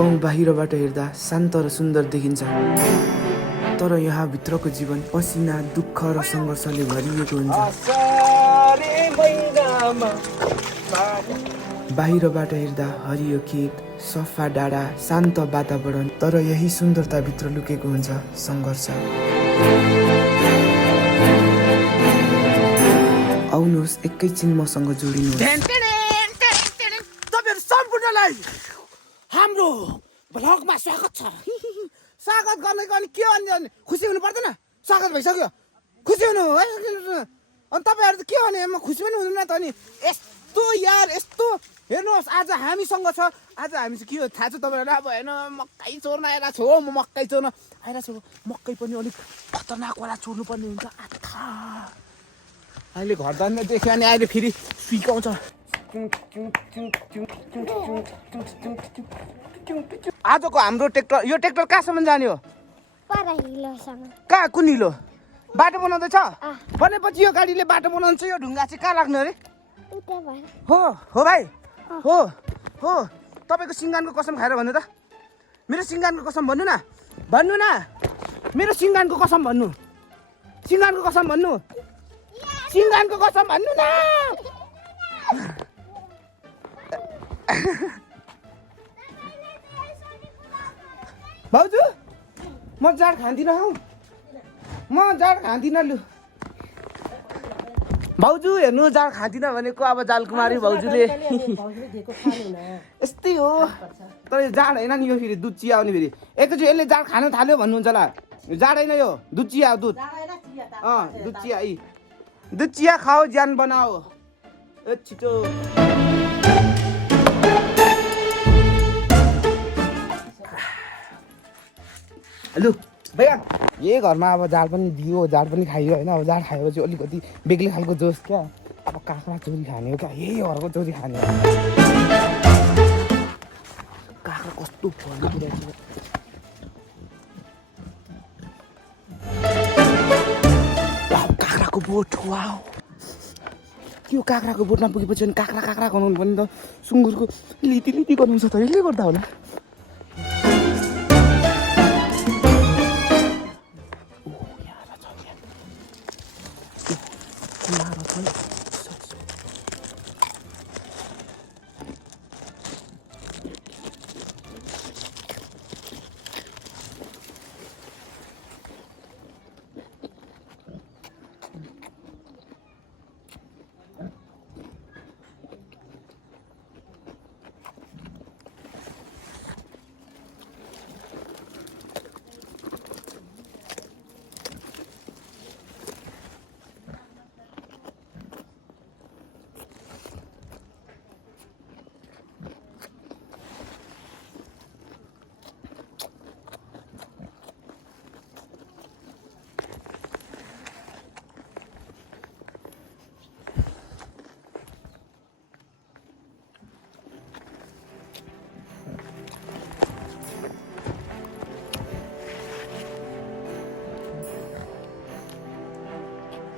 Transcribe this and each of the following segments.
गाउँ बाहिरबाट हेर्दा शान्त र सुन्दर देखिन्छ, तर यहाँ भित्रको जीवन पसिना, दुःख र सङ्घर्षले भरिएको हुन्छ। बाहिरबाट हेर्दा हरियो खेत, सफा डाँडा, शान्त वातावरण, तर यही सुन्दरताभित्र लुकेको हुन्छ सङ्घर्ष। आउनुहोस् एकैछिन मसँग जोडिनुहोस्। तपाईहरु सम्पूर्णलाई हाम्रो भ्लगमा स्वागत छ। स्वागत गर्नको अनि के भन्ने खुसी हुनु पर्दैन? स्वागत भइसक्यो, खुसी हुनु है। अनि तपाईहरु त के भने म खुसी पनि हुनुहुन्न त। अनि यस्तो यार यस्तो हेर्नुहोस्, आज हामीसँग छ। आज हामी चाहिँ के हो थाहा छ तपाईहरुलाई? अब हेर्नु मकै चोर्न आइरहेको छु हो, म मकै चोर्न आइरहेको छु। मकै पनि अलिक खतरनाक वाला चोर्नु पर्ने हुन्छ। आथा अहिले घर जान्न देख्यो अनि अहिले फेरि सुइकाउँछ। आजको हाम्रो ट्र्याक्टर, यो ट्र्याक्टर कहाँसम्म जाने हो? कहाँ कुन हिलो? बाटो बनाउँदैछ भनेपछि यो गाडीले बाटो बनाउँछ। यो ढुङ्गा चाहिँ कहाँ लाग्ने अरे? हो हो भाइ, हो हो। तपाईँको सिङ्गानको कसम खाएर भन्नु त। मेरो सिङ्गानको कसम भन्नु न, भन्नु न। मेरो सिङ्गानको कसम भन्नु, सिङ्गानको कसम भन्नु, सिङ्गानको कसम भन्नु न। भाउजू म जाड खाँदिनँ हौ, म जाड खाँदिनँ। लु भाउजू हेर्नु, जाड खाँदिनँ भनेको अब जालकुमारी भाउजूले यस्तै हो। तर यो जाड होइन नि, यो फेरि दुध चिया आउने। फेरि एकैचोटि यसले जाड खान थाल्यो भन्नुहुन्छ होला। जाड होइन यो, दुध चिया, दुध दुध चिया। दुध चिया खाओ, ज्यान बनाओ। ए छिटो लु भैया, यही घरमा अब जाड पनि दियो, जाड पनि खाइयो होइन। अब जाड खाएपछि अलिकति बेग्लै खालको जोस क्या। अब काँक्रा चोरी खाने हो क्या, यही घरको चोरी खाने हो। काँक्रा कस्तो फल्ने कुरा छ। काँक्राको बोट, वाउ। त्यो काँक्राको बोटमा पुगेपछि अनि काँक्रा काँक्रा गनाउनु पनि त सुँगुरको लिति लिति गनाउँछ त। यसले गर्दा होला।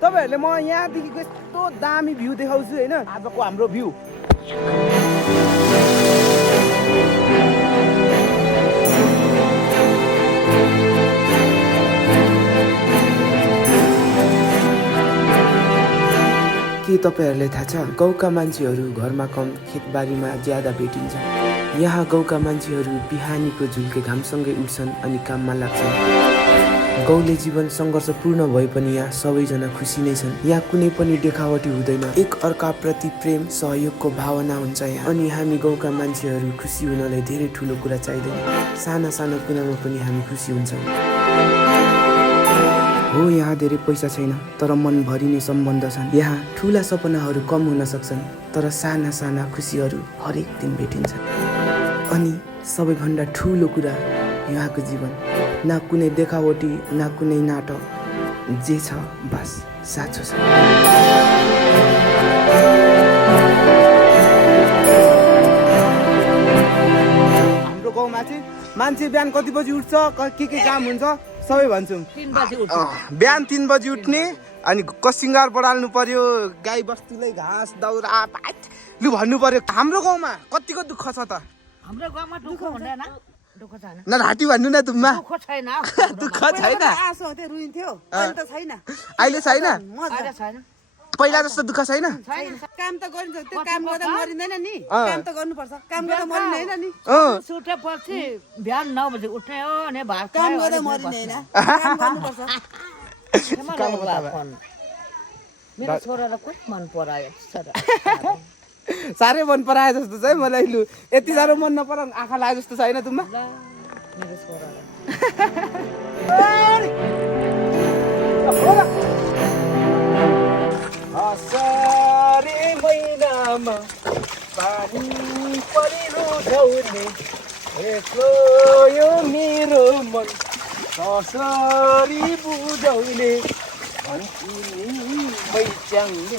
तपाईहरुले म यहाँदेखिको यस्तो दामी भ्यू देखाउँछु होइन। आजको हाम्रो भ्यू के तपाईहरुलाई थाहा छ, गाउँका मान्छेहरू घरमा कम, खेतबारीमा ज्यादा भेटिन्छ। यहाँ गाउँका मान्छेहरू बिहानीको झुल्के घामसँगै उठ्छन् अनि काममा लाग्छन्। गाउँले जीवन सङ्घर्षपूर्ण भए पनि यहाँ सबैजना खुसी नै छन्। यहाँ कुनै पनि देखावटी हुँदैन, एक अर्काप्रति प्रेम सहयोगको भावना हुन्छ यहाँ। अनि हामी गाउँका मान्छेहरू खुसी हुनलाई धेरै ठुलो कुरा चाहिँदैन, साना साना कुरामा पनि हामी खुसी हुन्छौँ। हो यहाँ धेरै पैसा छैन, तर मनभरि नै सम्बन्ध छन्। यहाँ ठुला सपनाहरू कम हुन सक्छन्, तर साना साना खुसीहरू हरेक दिन भेटिन्छन्। अनि सबैभन्दा ठुलो कुरा यहाँको जीवन, न कुनै देखावटी, न कुनै नाटक, जे छ बस साँचो छ। हाम्रो गाउँमा चाहिँ मान्छे बिहान कति बजी उठ्छ, के काम हुन्छ सबै भन्छौँ। बिहान 3 बजी उठ्ने, अनि कसिङ्गार बढाल्नु पर्यो, गाई बस्तुलाई घाँस दाउरा पात लु भन्नु पर्यो। हाम्रो गाउँमा कतिको दुःख छ त? हाम्रो गाउँमा दुःख हुँदैन, दुःख छैन न राटी भन्नु न तुम्बा दुःख छैन दुःख छैन आसो त्यो रुइन्थ्यो अहिले त छैन अहिले छैन अहिले छैन पहिला जस्तो दुःख छैन छैन काम त गरिन्छ त्यो काम गर्दा मरिँदैन नि काम त गर्नुपर्छ काम गर्दा मरिँदैन नि सुतेपछि बिहान 9 बजे उठ्ने हो अनि भात काम गर्दा मरिँदैन काम गर्नुपर्छ मेरो छोरालाई कति मन परायो साह्रै मन पराए जस्तो छ है मलाई लु यति साह्रो मन नपरा आँखा लागे जस्तो छैन तुम्बा मेरो छोरालाई हसरे महिनामा पानी परिरहने एक्लो यो मेरो मन कसरी बुझाउने मैच्याङले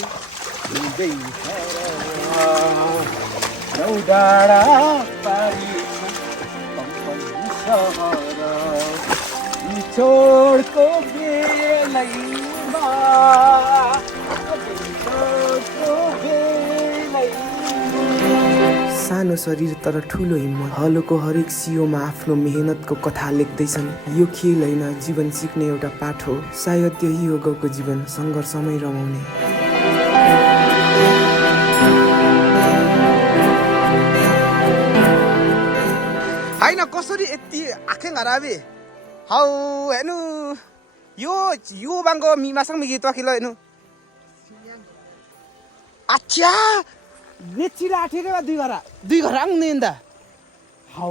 हुँदैछ नौ डाँडा पारीमा कम्पनी सहर छोडको बेलैमा सानो शरीर तर ठुलो हिम्मत हलोको हरेक सियोमा आफ्नो मेहनतको कथा लेख्दैछन् यो खेल होइन जीवन सिक्ने एउटा पाठ हो सायद त्यही हो गाउँको जीवन सङ्घर्षमै रमाउने होइन कसरी यति आँखे हराबे हौ हेर्नु यो बाङ्गो मिमासँग मिगेतो किलो हेर्नु अच्छा नेचिला आठेरे वा दुई घर आउने नि त हौ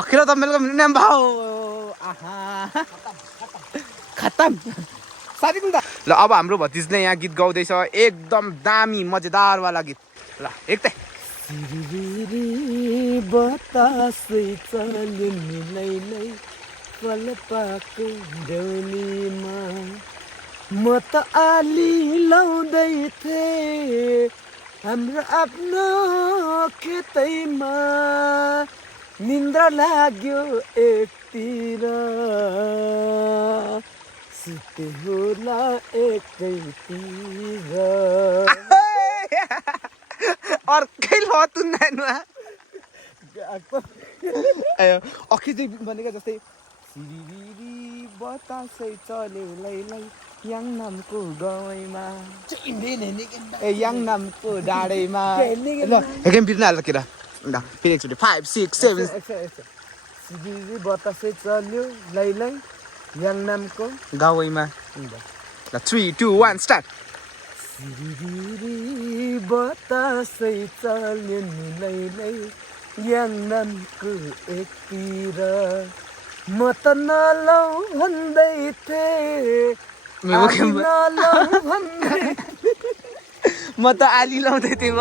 अखिर त मेरो नाम भाउ आहा खतम साथी त ल अब हाम्रो भतिजले यहाँ गीत गाउँदैछ एकदम दामी मजेदार वाला गीत ल एकतै बतासै चल्यो मिलैलै पलपाको देउनीमा म त आली लाउँदै थिएँ हाम्रो आफ्नो खेतैमा निन्द्रा लाग्यो एकतिर सुते होला एकैतिर अर्कै ल तुन्नु अखि चाहिँ भनेको जस्तै सिरिरी बतासै चल्यो लैलै याङ नामको गाउँमा ए याङ नामको डाँडैमा ल एकैम बिर्न हाल्दा केरा फेरि एकचोटि 5 6 7 सिरिरी बतासै चल्यो लैलै याङ नामको गाउँमा ल 3 2 1 स्टार्ट सिरिरी बतासै चल्यो लैलै याङ नामको एकतिर म त नलौ भन्दै थिएँ म त आली लाउँदै थिएँ